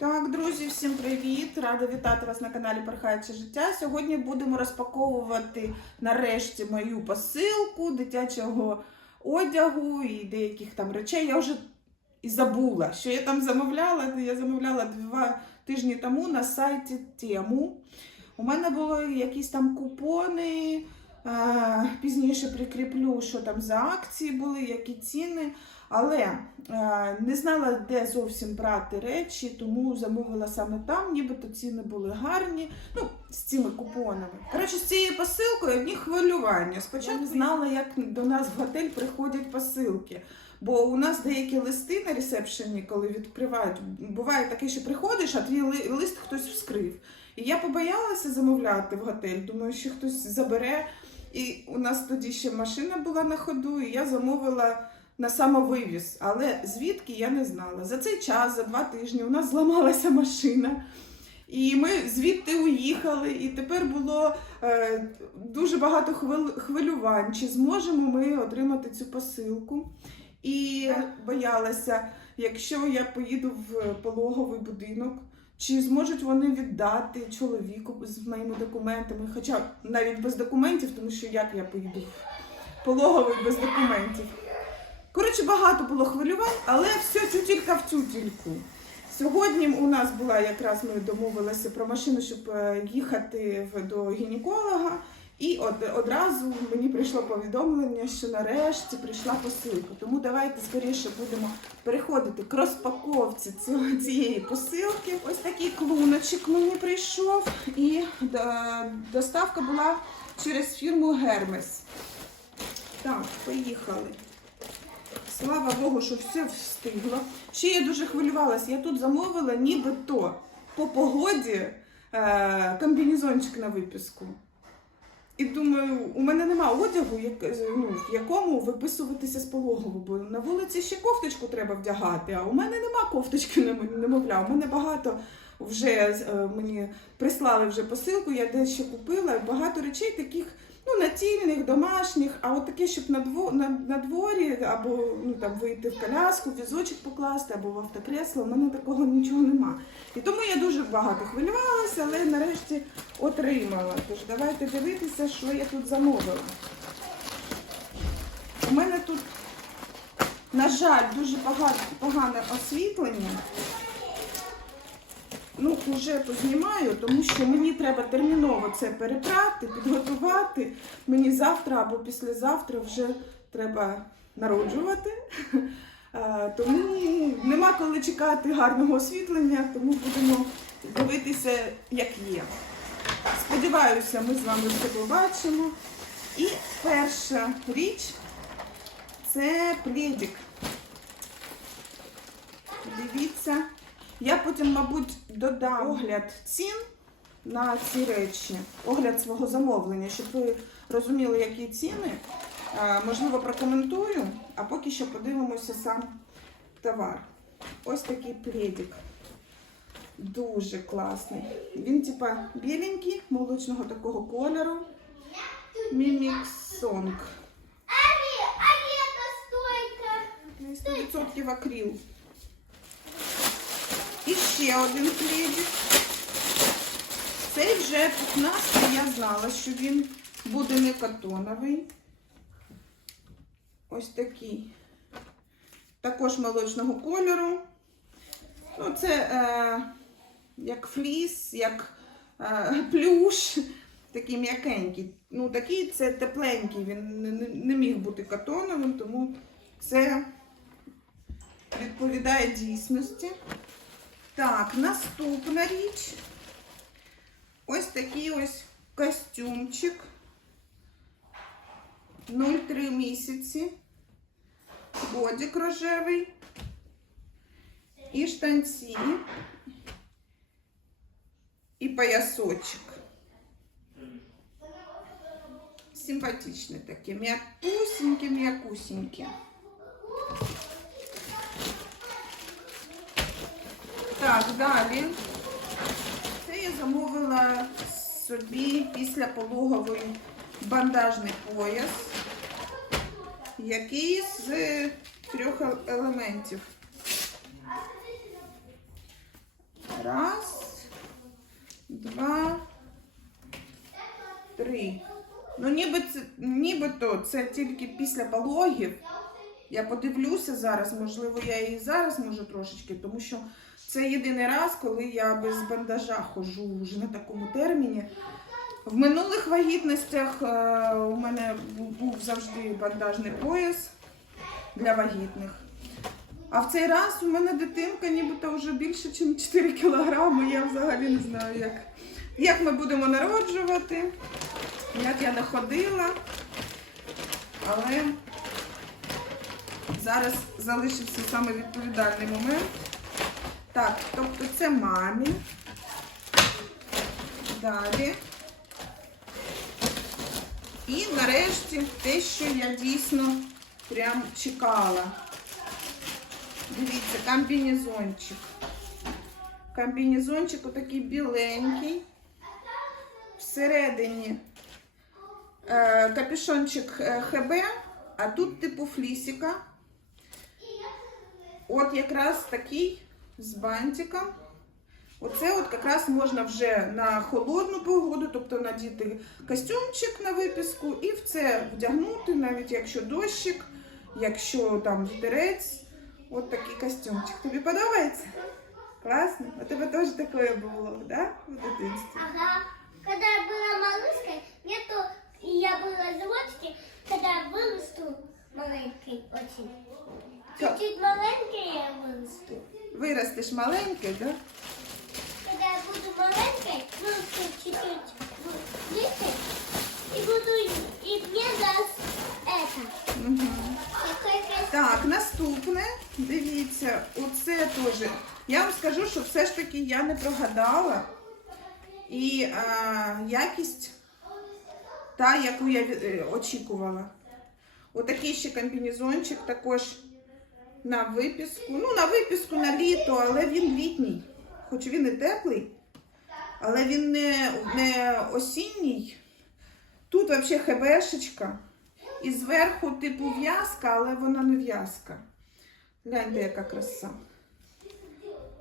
Так, друзі, всім привіт! Рада вітати вас на каналі Перхаюче життя. Сьогодні будемо розпаковувати нарешті мою посилку дитячого одягу і деяких там речей. Я вже і забула, що я там замовляла. Я замовляла два тижні тому на сайті Тему. У мене були якісь там купони. е, Пізніше прикріплю, що там за акції були, які ціни. Але е, не знала, де зовсім брати речі, тому замовила саме там, нібито ціни були гарні. Ну, з цими купонами. Коротше, з цією посилкою одні хвилювання. Спочатку знала, як до нас в готель приходять посилки. Бо у нас деякі листи на ресепшені, коли відкривають, буває таке, що приходиш, а твій лист хтось вскрив. І я побоялася замовляти в готель. Думаю, що хтось забере. І у нас тоді ще машина була на ходу, і я замовила на самовивіз, але звідки я не знала. За цей час, за два тижні, у нас зламалася машина. І ми звідти уїхали, і тепер було е, дуже багато хвил, хвилювань, чи зможемо ми отримати цю посилку. І боялася, якщо я поїду в пологовий будинок, чи зможуть вони віддати чоловіку з моїми документами, хоча навіть без документів, тому що як я поїду в пологовий без документів. Коротше, багато було хвилювань, але все тютілька в тютільку. Сьогодні у нас була якраз ми домовилися про машину, щоб е, їхати до гінеколога. І од, одразу мені прийшло повідомлення, що нарешті прийшла посилка. Тому давайте скоріше будемо переходити к розпаковці цієї посилки. Ось такий клуночок мені прийшов, і доставка була через фірму Гермес. Так, поїхали. Слава Богу, що все встигло. Ще я дуже хвилювалася. Я тут замовила нібито по погоді е, комбінезончик на виписку. І думаю, у мене нема одягу, як, ну, в якому виписуватися з пологову, бо на вулиці ще кофточку треба вдягати, а у мене нема кофточки нем- немовля. У мене багато вже е, мені прислали вже посилку, я дещо купила, багато речей таких ну, натільних, домашніх, а от таке, щоб на, дво, на, на дворі, або ну, там, вийти в коляску, візочок покласти, або в автокресло, у мене такого нічого нема. І тому я дуже багато хвилювалася, але нарешті отримала. Тож давайте дивитися, що я тут замовила. У мене тут, на жаль, дуже погане освітлення. Ну, вже познімаю, тому що мені треба терміново це перепрати, підготувати. Мені завтра або післязавтра вже треба народжувати. Е, Тому нема коли чекати гарного освітлення, тому будемо дивитися, як є. Сподіваюся, ми з вами все побачимо. І перша річ це плідік. Дивіться. Я потім, мабуть, додам огляд цін на ці речі, огляд свого замовлення, щоб ви розуміли, які ціни. Е, Можливо, прокоментую, а поки що подивимося сам товар. Ось такий пледик. Дуже класний. Він, типа, біленький, молочного такого кольору. Міміксонг. А это стойка. 100% акрил. І ще один пледик. Цей вже пухнастий, я знала, що він буде не катоновий. Ось такий. Також молочного кольору. Ну, це е, як фліс, як е, плюш, такий м'якенький. Ну, такий це тепленький, він не- не міг бути катоновим, тому це відповідає дійсності. Так, наступна річ. Ось такий ось костюмчик. 0,3 місяці. Бодік рожевий. І штанці. І поясочок. Симпатичне таке. М'якусіньке, Так, далі. Це я замовила собі після пологовий бандажний пояс, який з трьох елементів. Раз, два, три. Ну, ніби це, нібито це тільки після пологів. Я подивлюся зараз, можливо, я і зараз можу трошечки, тому що це єдиний раз, коли я без бандажа ходжу вже на такому терміні. В минулих вагітностях е, у мене був завжди бандажний пояс для вагітних. А в цей раз у мене дитинка нібито вже більше, ніж 4 кілограми. Я взагалі не знаю, як, як ми будемо народжувати, як я не ходила. Але зараз залишився саме відповідальний момент. Так, тобто це мамі. Далі. І нарешті те, що я дійсно прям чекала. Дивіться, комбінезончик. Комбінезончик отакий біленький. Всередині е, капюшончик е, ХБ, а тут типу флісика. От якраз такий з бантиком. Оце от якраз можна вже на холодну погоду, тобто надіти костюмчик на випіску і в це вдягнути, навіть якщо дощик, якщо там вітерець. От такий костюмчик. Тобі подобається? Класно? У тебе теж таке було, да? В дитинстві? Ага. Когда я была малышкой, мне то, и я была девочкой, когда я вырасту маленькой очень. Так. Чуть-чуть маленькой я вырасту. Виростеш маленький, да? Когда я буду маленькой, вырасту чуть-чуть выше, и буду, и мне даст это. Угу. Такой красивый. Так, наступне. Дивіться, оце теж. Я вам скажу, що все ж таки я не прогадала. І а, якість та, яку я е, очікувала. Отакий ще комбінезончик також на випіску. Ну, на випіску на літо, але він літній. Хоч він і теплий, але він не, не осінній. Тут взагалі хебешечка. І зверху, типу, в'язка, але вона не в'язка. Гляньте, яка краса.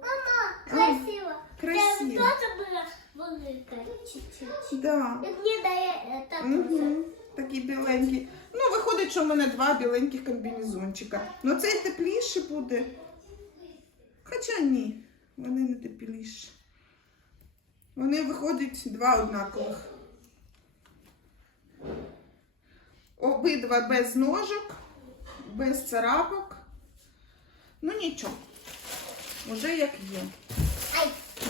Мама, А, красиво. красиво. Я тоже была великая чуть-чуть. Да. Мне дає это. Угу. Такі біленькі. Ну, виходить, що в мене два біленьких комбінезончика. Ну, цей тепліше буде. Хоча ні, вони не тепліші. Вони виходять два однакових. Обидва без ножок, без царапок. Ну нічого. Уже як є.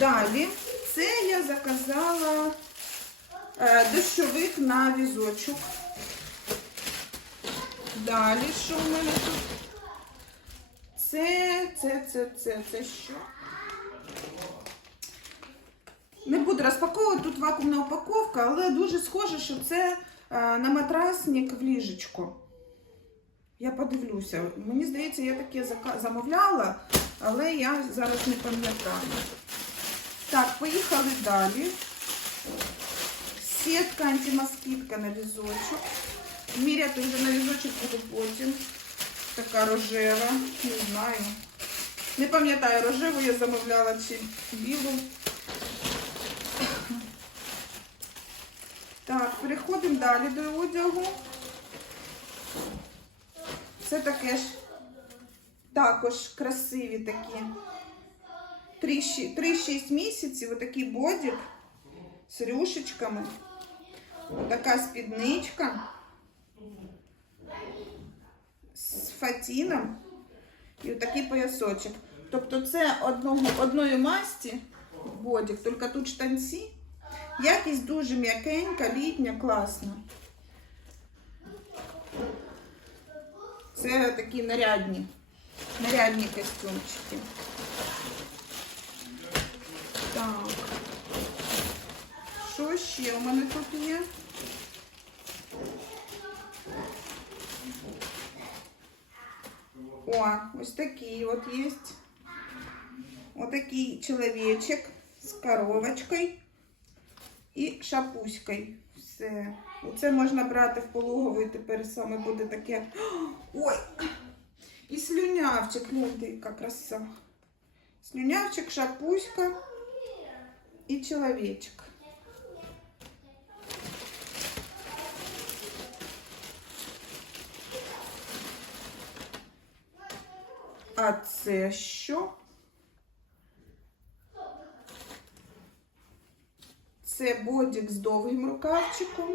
Далі це я заказала е, дощовик на візочок. Далі що в мене тут? Це, це, це, це, це що? Не буду розпаковувати, тут вакуумна упаковка, але дуже схоже, що це е, на матрасник в ліжечко. Я подивлюся. Мені здається, я таке замовляла, але я зараз не пам'ятаю. Так, поїхали далі. Сітка антимоскітка на візочок. Міряти вже на візочок буду потім. Така рожева, не знаю. Не пам'ятаю, рожеву я замовляла чи білу. Так, переходимо далі до одягу. Це таке ж також красиві такі. 3-6 місяців, отакий бодік з рюшечками. Така спідничка з фатіном і отакий поясочок. Тобто це одного, одної масті бодік, тільки тут штанці. Якість дуже м'якенька, літня, класна. Це такі нарядні, нарядні костюмчики. Так. Що ще у мене тут є? О, ось такий от є. Отакий чоловічок з коровочкою і шапуською. Все. Оце можна брати в пологову і тепер саме буде таке. Ой! І слюнявчик, гляньте, яка краса. Слюнявчик, шапуська і чоловічок. А це що? Це бодік з довгим рукавчиком.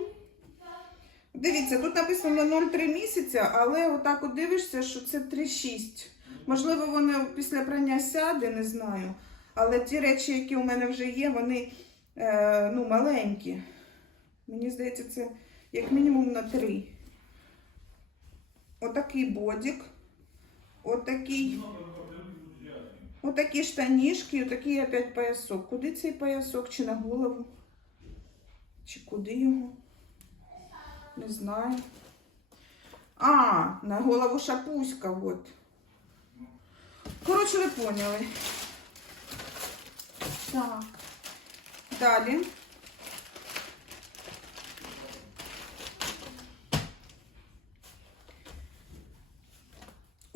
Дивіться, тут написано 0,3 місяця, але отак от дивишся, що це 3,6. Можливо, воно після прання сяде, не знаю. Але ті речі, які у мене вже є, вони е, ну, маленькі. Мені здається, це як мінімум на 3. Отакий бодік. Отакий. Отакі штанішки, отакий опять поясок. Куди цей поясок? Чи на голову? Чи куди його? Не знаю. А, на голову шапуська, от. Коротше, ви поняли. Так. Далі.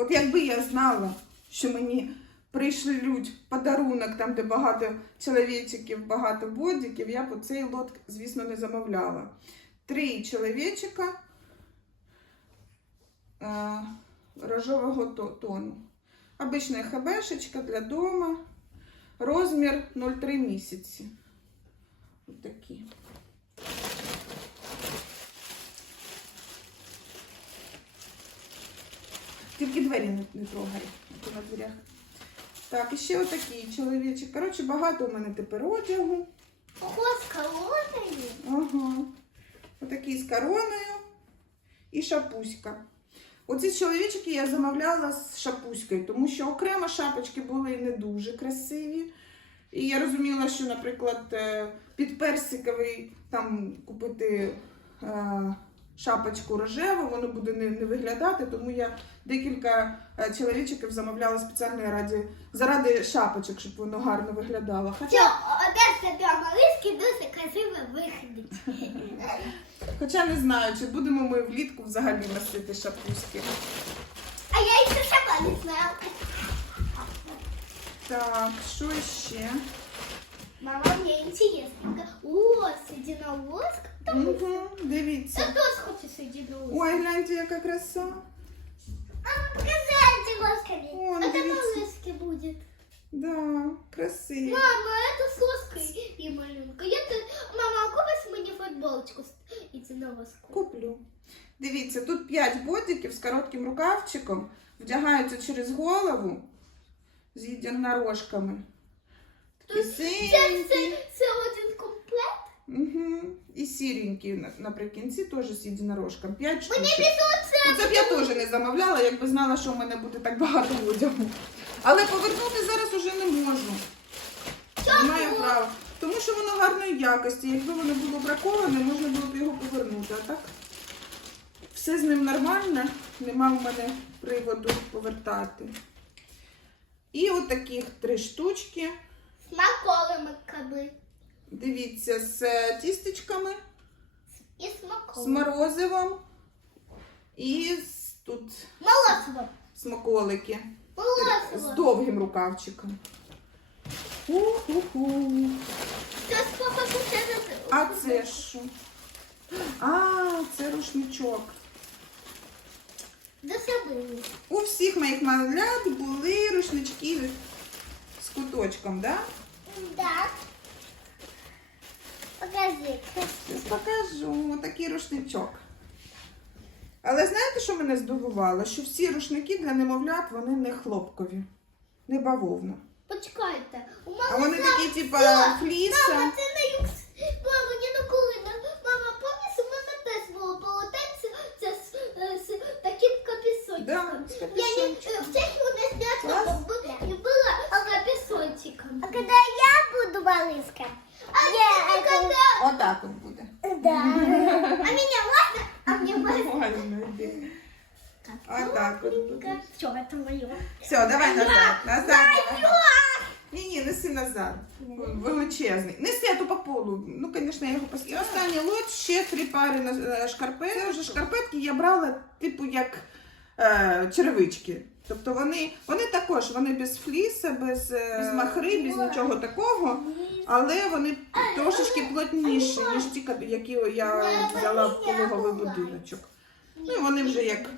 От якби я знала, що мені прийшлють подарунок, там, де багато чоловічиків, багато бодиків, я б оцей лот, звісно, не замовляла. Три чоловічика е, рожового тону. Обична хабешечка для дома. Розмір 0,3 місяці. Ось такі. Тільки двері не, не трогай, на дверях. Так, і ще отакий чоловічик. Коротше, багато у мене тепер одягу. Ого, з колоною. Ага. Отакий з короною і шапуська. Оці чоловічки я замовляла з шапуською, тому що окремо шапочки були не дуже красиві. І я розуміла, що, наприклад, е, під персиковий там купити е, шапочку рожеву, воно буде не, не виглядати, тому я декілька е, чоловічків замовляла спеціально раді, заради шапочок, щоб воно гарно виглядало. Хоча Що, Одеса для малиски дуже красиво виходить. Хоча не знаю, чи будемо ми влітку взагалі носити шапуськи. А я ще сама не знаю. Так, що ще? Мама, мне интересно. О, с единолоска? Там Угу, дивіться. Я тоже хочу с единолоском. Ой, гляньте, яка краса. Мама, покажи единолосками. О, Это дивіться. малышки будет. Да, красиво. Мама, это с лоской и малюнка. Я ты... Мама, а купишь мне футболочку с единолоском? Куплю. Дивіться, тут 5 ботиків з коротким рукавчиком, вдягаються через голову з єдинорожками. Такі Це, це, синенькі. це один комплект? Угу. І сіренькі наприкінці теж з єдинорожком. 5 штук. Мені пісок Оце б я теж не замовляла, якби знала, що в мене буде так багато одягу. Але повернути зараз уже не можу. Не маю права. Тому що воно гарної якості. Якби воно було браковане, можна було б його повернути. А так все з ним нормально, нема в мене приводу повертати. І от три штучки. З маколами каби. Дивіться, з е, тістечками, І з з морозивом і з тут Молосово. смаколики. З довгим рукавчиком. У-ху-ху. А це що? А, це рушничок. У всіх моїх малят були рушнички з куточком, да? Да. Покажи. Зараз покажу такий рушничок. Але знаєте, що мене здивувало? Що всі рушники для немовлят вони не хлопкові, не бавовна. Почекайте. У А мами вони зна- такі, типа, Мама, фліса. Мама, це не юкс. Мама, не на колина. Мама, пам'ятаєш, у мене теж було полотенце це з, е, з таким капюсончиком. Да, з Я не, капюшончиком. в цехе у нас не Класс. было, не было капюсончиком. А когда я буду малыска? Отак от буде. Да. А меня можно? А мне можно? Нормально йде. Отак от буде. Все, это мое. Все, давай назад. Назад. Ні, ні, неси назад. Величезний. Неси, а то по полу. Ну, звісно, я його пос... І останній лот, ще три пари на- е. Це вже шкарпетки я брала, типу, як е, черевички. Тобто вони, вони також вони без фліса, без, е, без махри, без нічого такого, але вони трошечки плотніші, ніж ті, які я взяла в пологовий будиночок. Ну, і вони вже як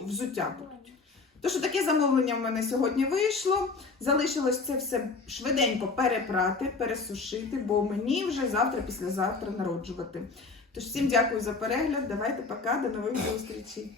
взуття будуть. Тож таке замовлення в мене сьогодні вийшло. Залишилось це все швиденько перепрати, пересушити, бо мені вже завтра, післязавтра народжувати. Тож всім дякую за перегляд. Давайте пока, до нових зустрічей.